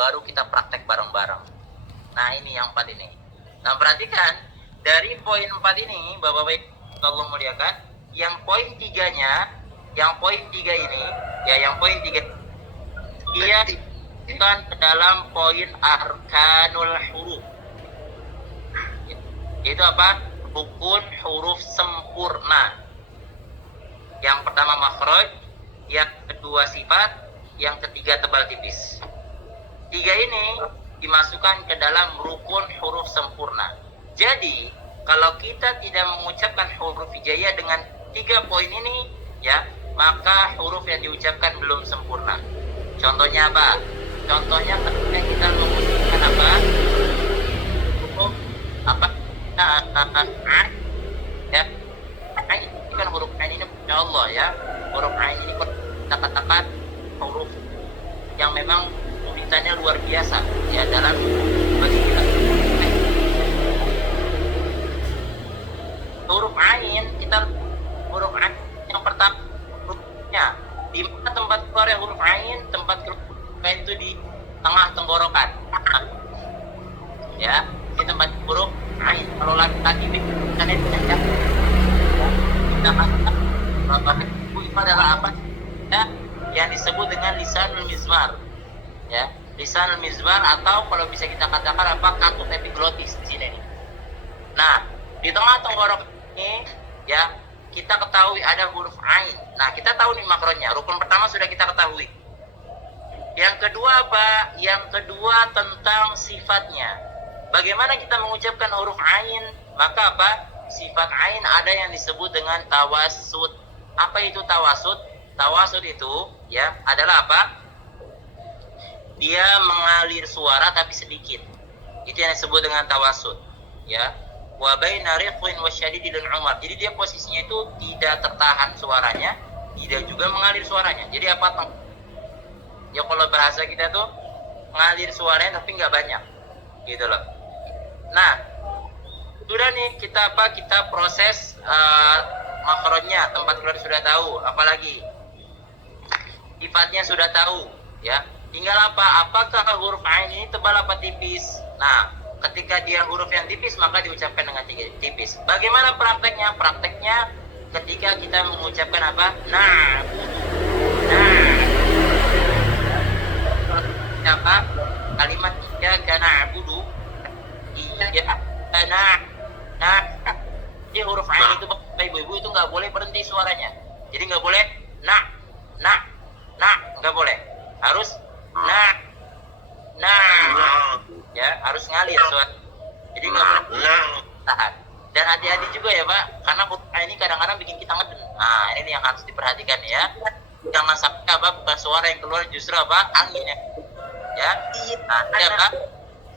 baru kita praktek bareng-bareng. Nah ini yang 4 ini. Nah perhatikan dari poin 4 ini Bapak-Bapak Allah muliakan, yang poin 3-nya, yang poin 3 ini, ya yang poin 3 dia bukan ke dalam poin arkanul huruf. Itu apa? Rukun huruf sempurna. Yang pertama makhraj, yang kedua sifat, yang ketiga tebal tipis. 3 ini dimasukkan ke dalam rukun huruf sempurna. Jadi, kalau kita tidak mengucapkan huruf hijaiyah dengan 3 poin ini, ya, maka huruf yang diucapkan belum sempurna. Contohnya apa? Contohnya ketika kita mengucapkan apa? Huruf apa? Ya. Ini kan huruf ain ini Masya Allah ya. Huruf ain ini kita katakan huruf yang memang tulisannya luar biasa ya dalam bagi kita. Huruf ain, kita huruf ain yang pertama hurufnya di mana tempat keluarnya huruf ain? Tempat keluarnya itu di tengah tenggorokan ya, di tempat huruf ain. Kalau laki-laki kan itu ya kita katakan itu adalah apa ya, yang disebut dengan lisanul mizmar ya, lisanul mizmar, atau kalau bisa kita katakan apa, katut epiglotis di sini nih. Nah di tengah tenggorok ini ya kita ketahui ada huruf ain. Nah kita tahu nih makronya, rukun pertama sudah kita ketahui. Yang kedua apa? Yang kedua tentang sifatnya. Bagaimana kita mengucapkan huruf ain? Maka apa? Sifat ain ada yang disebut dengan tawasud. Apa itu tawasud? Tawasud itu ya adalah apa? Dia mengalir suara tapi sedikit. Itu yang disebut dengan tawasud ya. Wa baina riqin wa syadidil umar. Jadi dia posisinya itu tidak tertahan suaranya, tidak juga mengalir suaranya. Jadi apa? Ya kalau bahasa kita tuh mengalir suaranya tapi nggak banyak. Gitu loh. Nah, sudah nih kita apa? Kita proses makhrajnya, tempat keluar sudah tahu, apalagi sifatnya sudah tahu, ya. Tinggal apa? Apakah huruf ain ini tebal apa tipis? Nah, ketika dia huruf yang tipis maka diucapkan dengan tipis. Bagaimana prakteknya? Prakteknya ketika kita mengucapkan apa? Nah, apa? Kalimat ya kana abudu. Iya, nah, jadi huruf ain itu ibu-ibu itu nggak boleh berhenti suaranya. Jadi nggak boleh nah, nggak boleh. Harus nah, ya harus ngalir suara. Jadi nggak boleh tahan. Dan hati-hati juga ya Pak, karena huruf ain ini kadang-kadang bikin kita ngeden. Nah ini yang harus diperhatikan ya. Jangan sampai apa, bukan suara yang keluar, justru apa, angin ya. Nah, ada apa?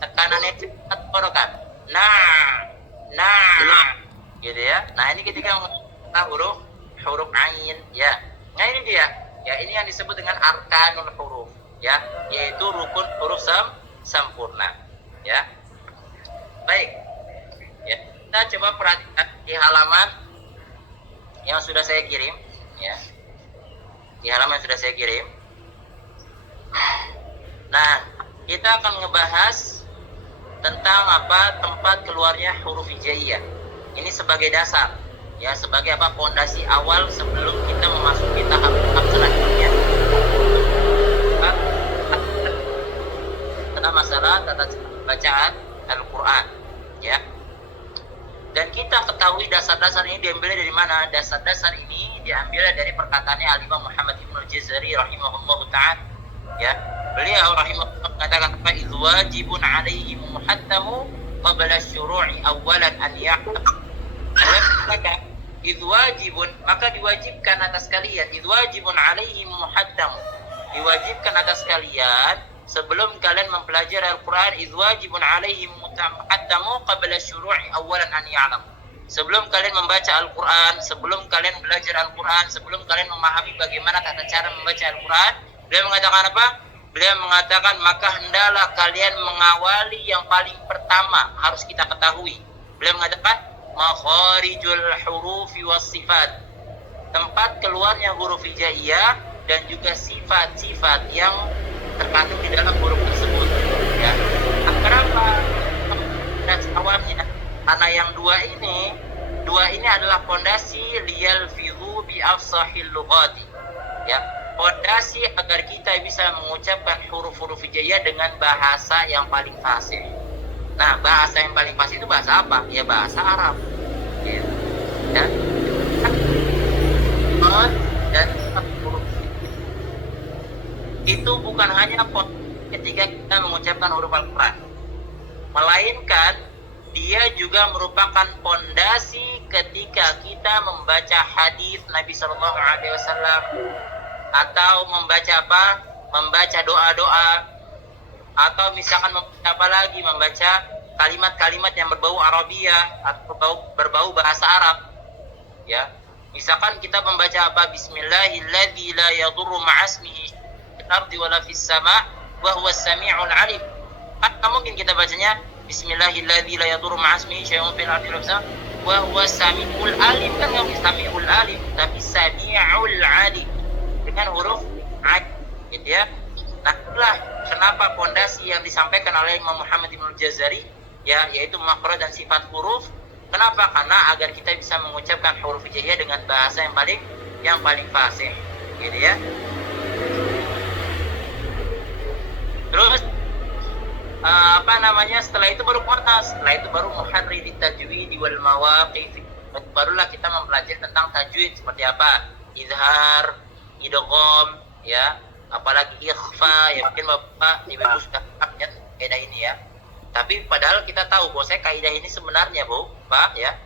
Tekanannya cepat korokan. Nah, gitu ya. Nah ini ketika kita huruf ain ya. Nah ini dia. Ya ini yang disebut dengan arkanul huruf ya, yaitu rukun huruf sempurna ya. Baik. Ya, kita coba perhatikan di halaman yang sudah saya kirim ya. Di halaman yang sudah saya kirim. Nah, kita akan ngebahas tentang apa tempat keluarnya huruf hijaiyah. Ini sebagai dasar ya, sebagai apa, fondasi awal sebelum kita memasuki tahap selanjutnya. Tentang masalah tata bacaan Al-Quran ya. Dan kita ketahui dasar-dasar ini diambil dari mana? Dasar-dasar ini diambil dari perkataannya Al-Imam Muhammad Ibn Al-Jazari rahimahullahu ta'ala ya. Beliau rahimahullah mengatakan apa? Idh wajibun alaihi muhattamu qabla syuru'i awalan an ya'lam. Maka idh wajibun, maka diwajibkan atas kalian, idh wajibun alaihi muhattamu, diwajibkan atas kalian sebelum kalian mempelajari Al-Quran, idh wajibun alaihi muhattamu qabla syuru'i awalan an ya'lam. Sebelum kalian membaca Al-Quran, sebelum kalian belajar Al-Quran, sebelum kalian memahami bagaimana tata cara membaca Al-Quran, beliau mengatakan apa? Beliau mengatakan maka hendaklah kalian mengawali yang paling pertama harus kita ketahui. Beliau mengatakan makharijul hurufi was sifat, tempat keluarnya huruf hijaiyah dan juga sifat-sifat yang terkandung di dalam huruf tersebut. dua ini adalah pondasi liyalfidhu bi afsahil lughati. Ya, pondasi agar kita bisa mengucapkan huruf-huruf hijaiyah dengan bahasa yang paling fasih. Nah, bahasa yang paling fasih itu bahasa apa? Ya bahasa Arab. Ya. Dan huruf itu bukan hanya ketika kita mengucapkan huruf Al-Quran, melainkan dia juga merupakan pondasi ketika kita membaca hadis Nabi Shallallahu Alaihi Wasallam atau membaca apa? Membaca doa-doa, atau misalkan membaca kalimat-kalimat yang berbau Arabiyah atau berbau bahasa Arab. Ya, misalkan kita membaca apa? Bismillahilladzi la yadurru ma'asmihi fil ardi wala fis sama' wa huwas sami'ul 'alim. Kan mungkin kita bacanya Bismillahilladzi la yadurru ma'asmihi syai'un fil ardi wala fis sama' wa huwas sami'ul 'alim, kan enggak sami'ul 'alim tapi sami'ul 'alim dengan huruf a, gitu ya. Nah, itulah kenapa pondasi yang disampaikan oleh Imam Muhammad Ibn Jazari, ya, yaitu makhraj dan sifat huruf. Kenapa? Karena agar kita bisa mengucapkan huruf hijaiyah dengan bahasa yang paling fasih, gitu ya. Terus setelah itu baru qira'ah, setelah itu baru muharrir tajwid wal mawaqif. Barulah kita mempelajari tentang tajwid seperti apa, izhar, idgham, ya, apalagi ikhfa. Ya mungkin Bapak Ibu sudah paham ya kaidah ini ya. Tapi padahal kita tahu bahwa kaidah ini sebenarnya, Bu, Pak, ya,